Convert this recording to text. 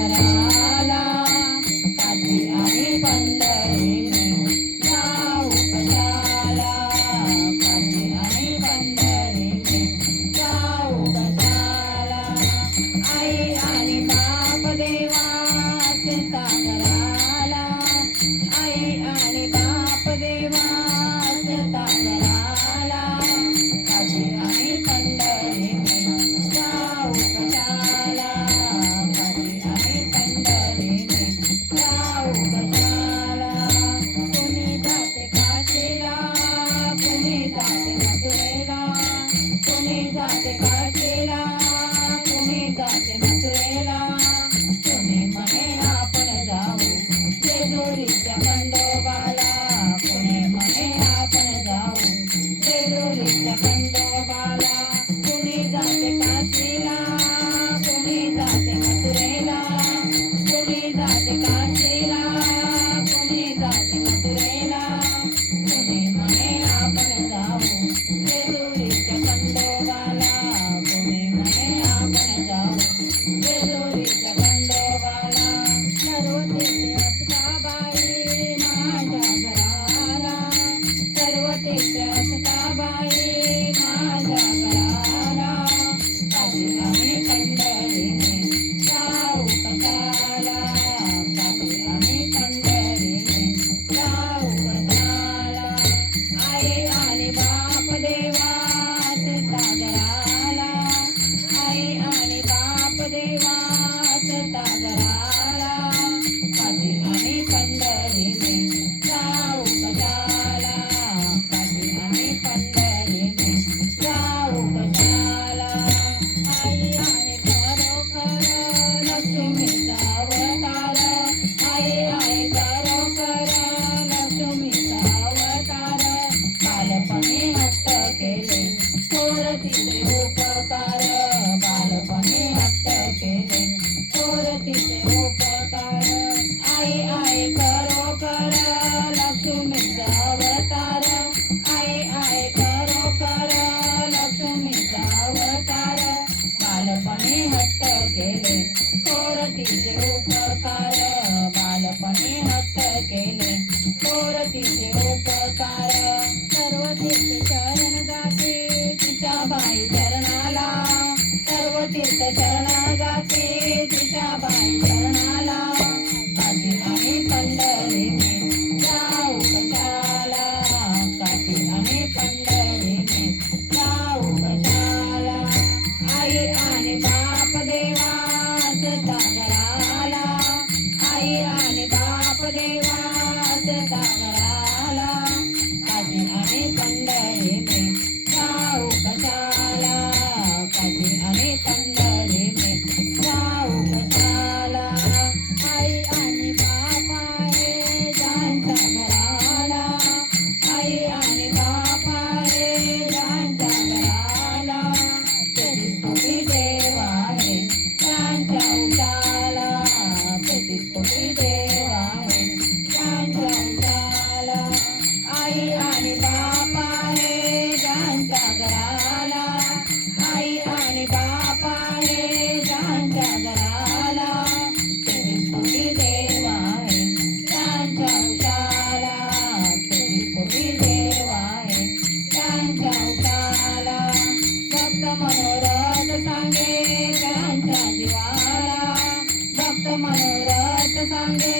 घराला काशी आणि पंढरीने जाऊ कशाला काशी आणि पंढरीने जाऊ कशाला आई आणि बाप देवा सीता घराला आई आणि बाप देवा सीता घराला काशी आणि पंढरीने जाऊ कशाला काशी आणि पंढरीने जाऊ कशाला कुणी जाते काशीला कुणी जाते मथुरेला कुणी जाते काशीला कुणी जाते मथुरेला कुणी म्हणे आपण जाऊ जेजुरीच्या खंडोबाला कुणी म्हणे आपण जाऊ जेजुरीच्या खंडोबाला कुणी जाते काशीला कुणी जाते मथुरेला कुणी जाते काशीला कुणी जाते मथुरेला कुणी म्हणे आपण जाऊ जेजुरीच्या खंडोबाला कुणी म्हणे आपण जाऊ जेजुरीच्या खंडोबाला सर्व तीर्थ असता बाई माझ्या घराला सर्व तीर्थ असता बाई माझ्या घराला काशी आणि पंढरीने जाऊ कशाला काशी आणि पंढरीने जाऊ कशाला आई आणि बाप देवा सीता घराला आई आणि बाप देवा सीता घराला काशी आणि पंढरीने जाऊ कशाला काशी आणि पंढरीने जाऊ कशाला आई आणि खरोखर लक्ष्मीचा अवतार आई आणि खरोखर लक्ष्मीचा अवतार बालपणी हट्ट केले थोर तिचे उपकार बालपणी हट्ट केले थोर तिचे उपकार आई आई खरोखर लक्ष्मीचा अवतार आई आई खरोखर लक्ष्मीचा अवतार बालपणी हट्ट केले थोर तिचे उपकार बालपणी हट्ट केले थोर तिचे उपकार सर्व तीर्थ शरण जाते तिच्या बाई चरणाला सर्व तीर्थ शरण जाते तिच्या बाई चरणाला काशी आणि पंढरीने जाऊ कशाला काशी आणि पंढरीने जाऊ कशाला आई आणि बाप देवा सीता घराला आई आणि बाप देवा सीता घराला काशी आणि पंढरीने जाऊ कशाला काशी आणि पंढरीने जाऊ कशाला आई आणि बाप आहे ज्यांच्या घराला आई आणि बाप आहे ज्यांच्या घराला तेहतीस कोटी देव आहे त्यांच्या उशाला तेहतीस कोटी देव आहे त्यांच्या उशाला आई आणि बाप आहे ज्यांच्या घराला आई आणि बाप आहे ज्यांच्या घराला तेहतीस कोटी देव आहे त्यांच्या उशाला तेहतीस कोटी देव आहे त्यांच्या उशाला भक्त मनोरथ सांगे त्यांच्या जीवाला भक्त मनोरथ सांगे